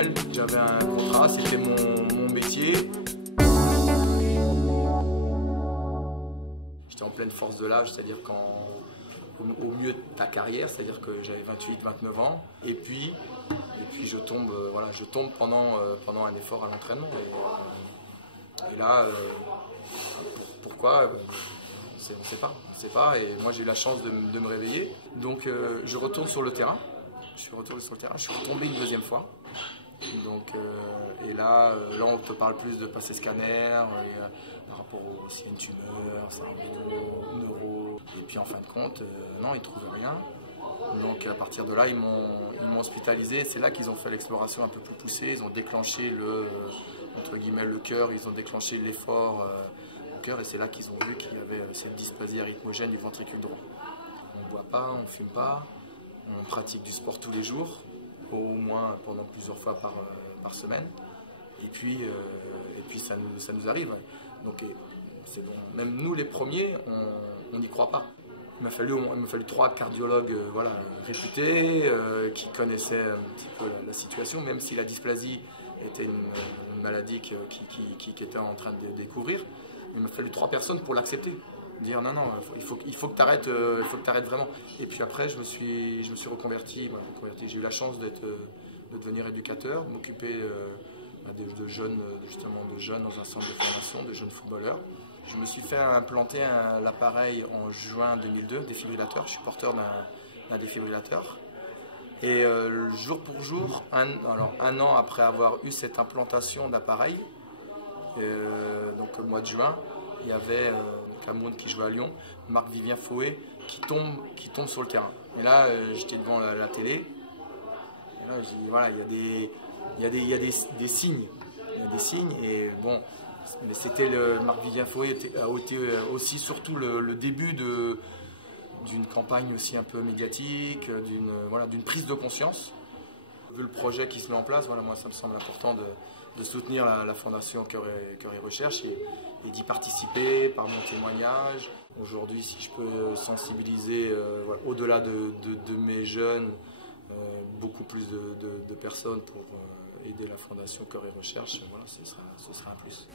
professionnel. J'avais un contrat, c'était mon métier. J'étais en pleine force de l'âge, c'est-à-dire au mieux de ta carrière, c'est-à-dire que j'avais 28-29 ans. Et puis je tombe, voilà, je tombe pendant un effort à l'entraînement. Et là, pourquoi on ne sait pas. Et moi, j'ai eu la chance de me réveiller. Donc, je retourne sur le terrain. Je suis retourné sur le terrain. Je suis retombé une deuxième fois. Donc, et là, on te parle plus de passer scanner, par rapport s'il y a une tumeur, cerveau, neuro. Et puis, en fin de compte, non, ils ne trouvaient rien. Donc, à partir de là, ils m'ont hospitalisé. C'est là qu'ils ont fait l'exploration un peu plus poussée. Ils ont déclenché entre guillemets, le cœur. Ils ont déclenché l'effort au cœur. Et c'est là qu'ils ont vu qu'il y avait cette dysplasie arythmogène du ventricule droit. On ne boit pas, on ne fume pas. On pratique du sport tous les jours, au moins pendant plusieurs fois par semaine. Et puis ça nous arrive. Donc c'est bon. Même nous les premiers, on n'y croit pas. Il m'a fallu 3 cardiologues voilà, réputés qui connaissaient un petit peu la situation, même si la dysplasie était une maladie qui était en train de découvrir. Il m'a fallu 3 personnes pour l'accepter. Dire non, il faut que tu arrêtes, vraiment. Et puis après, je me suis reconverti. J'ai eu la chance de devenir éducateur, de m'occuper de jeunes dans un centre de formation, de jeunes footballeurs. Je me suis fait implanter l'appareil en juin 2002, défibrillateur. Je suis porteur d'un défibrillateur. Et jour pour jour, un an après avoir eu cette implantation d'appareil, donc au mois de juin, il y avait Cameroun qui jouait à Lyon, Marc-Vivien Fouet qui tombe sur le terrain. Et là, j'étais devant la télé. Et là, je dis voilà, il y a des signes. Il y a des signes. Et bon, mais c'était Marc-Vivien Fouet a été aussi surtout le début d'une campagne aussi un peu médiatique, d'une prise de conscience. Vu le projet qui se met en place, voilà, moi ça me semble important de soutenir la Fondation Cœur et Recherche et d'y participer par mon témoignage. Aujourd'hui, si je peux sensibiliser voilà, au-delà de mes jeunes, beaucoup plus de personnes pour aider la Fondation Cœur et Recherche, voilà, ce sera un plus.